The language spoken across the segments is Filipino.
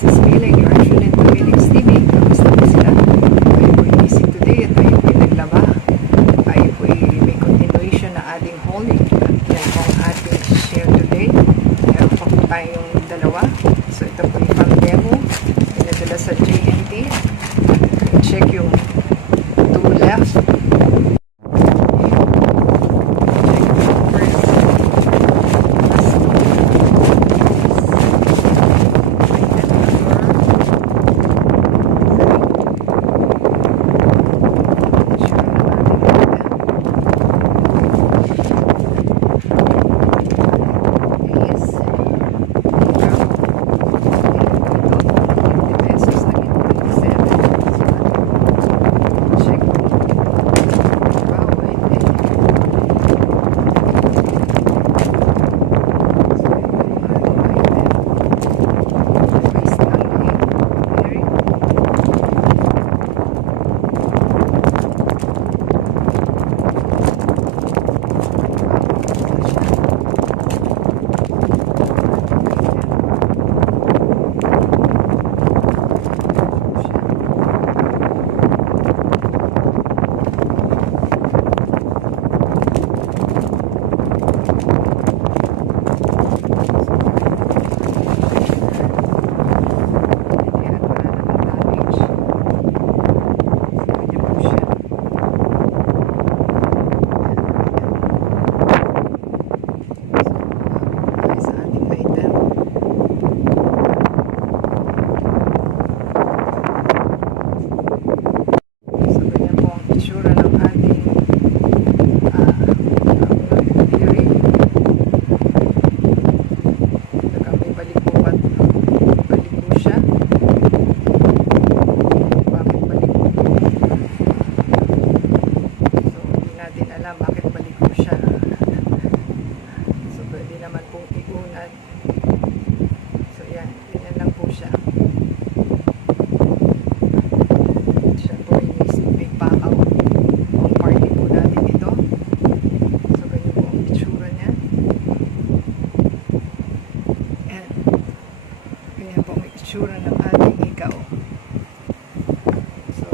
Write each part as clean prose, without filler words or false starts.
this is Mila, your actually to Felix TV. Kamusta po sila? Tayo po'y busy today at tayo po'y naglaba. Tayo po'y may continuation na ating hauling. At yan po ang ating share today. Meron pa po tayong dalawa. So ito po yung pang demo. Pinadala sa JNT. Check yung two left. Bakit balik ko siya. So pwede naman pong iunat. So yan, ganyan lang po siya. Siya po may pakaw. Ang party po natin ito. So ganyan po ang itsura niya. And ganyan po ang itsura ng ating ikaw. So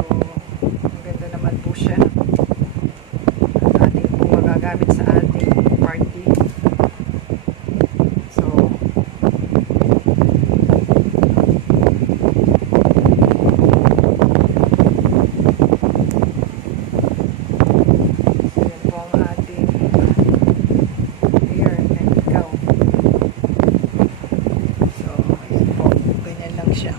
maganda naman po siya. Gamit sa ating party. So yan po ang ating hair na ikaw. So yan po, ganyan lang siya.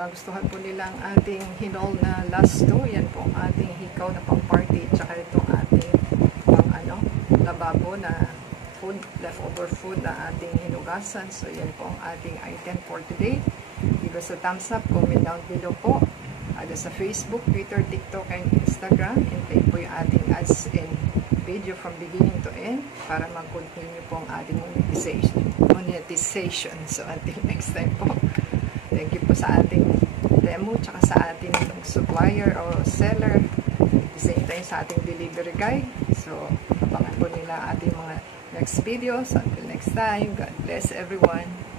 nagustuhan po nila ang ating hinol na lasto. Yan po ang ating hikaw na pang party. Tsaka itong ating pang lababo na food, leftover food na ating hinugasan. So yan po ang ating item for today. Give us a thumbs up, comment down below po. Ada sa Facebook, Twitter, TikTok, and Instagram. Hintayin po yung ating ads and video from beginning to end para mag-continue po ang ating monetization. So until next time po. Thank you po sa ating demo tsaka sa ating supplier o seller. At the same time sa ating delivery guy. So abangan po nila ating mga next videos. Until next time, God bless everyone.